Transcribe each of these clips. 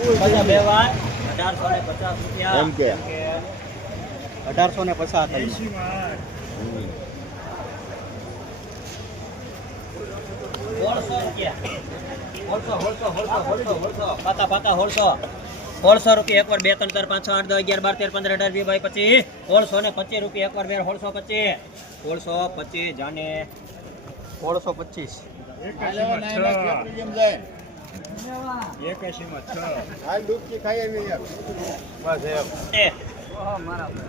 પાછા બે વાર 1850 રૂપિયા એમ કે 1850 1600 રૂપિયા 1600 પાકા પાકા 1600 રૂપિયા એકવાર 2 3 4 5 6 8 10 11 12 13 15 18 20 22 25 1625 રૂપિયા એકવાર બે 1625 જાને 1625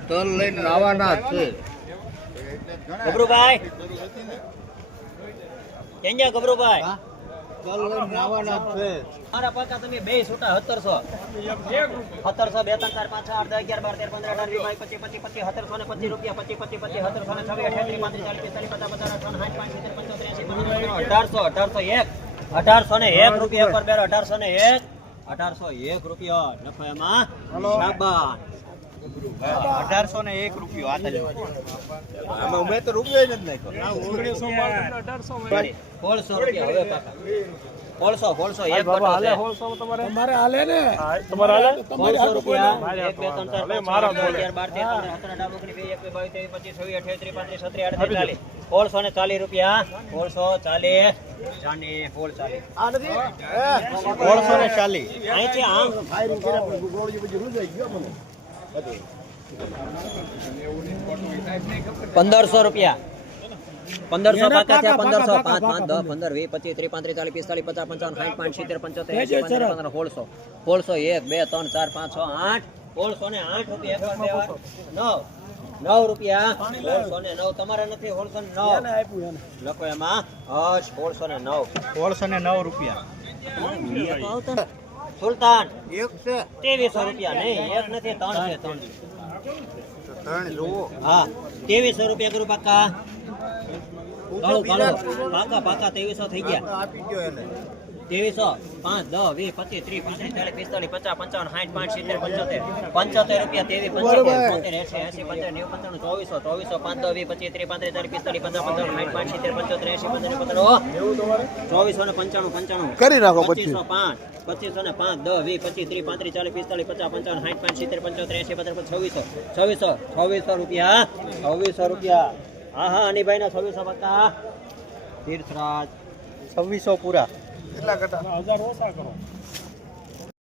તલ લઈને આવવાના છે ગબરુભાઈ કેમ ગયા ગબરુભાઈ તલ લઈને આવવાના છે મારા પાકા તમે બે છૂટા 1700 1700 2 3 4 5 6 8 10 11 12 13 15 18 20 25 1725 રૂપિયા 25 25 1726 1801 રૂપિયા પર બેરો 1801 રૂપિયા નફો એમાં શાબાશ 1801 રૂપિયો આ તલ આમાં મેં તો રૂપિયો જ નથી નાખ્યો 1600 રૂપિયા હવે પાકા 1600 એક બટો તમારે હાલે ને 1600 રૂપિયા 1 2 3 4 5 મારા 11 12 13 15 18 22 23 25 26 27 28 29 30 1640 રૂપિયા 1640 જાની 1640 આ નથી 1640 અહીંથી આમ ફાયરિંગ કર્યા પણ ગોળજી પછી રૂજાઈ ગયો મને 1500 રૂપિયા 1500 પાકા થયા 1500 5 5 10 15 20 25 30 35 40 45 50 55 60 1600 રૂપિયા 9 તમારે નથી 1609 લખો એમાં 1609 રૂપિયા સુલતાન એક છે 2300 રૂપિયા નહીં એક નથી 3 છે 3 ત્રણ જોવો હા 2300 રૂપિયા કરું પાકા પાકા પાકા 2300 થઈ ગયા આપી ગયો એને 2300 5 10 20 25 30 35 40 50 55 60 65 75 કરી નાખો પછી 2505 10 20 25 30 35 40 50 55 60 55 60 70 2600 રૂપિયા હા હા અનિભાઈ ના 2600 પાકા તીર્થરાજ 2600 પૂરા કેટલા કટા 1000 ઓછા કરો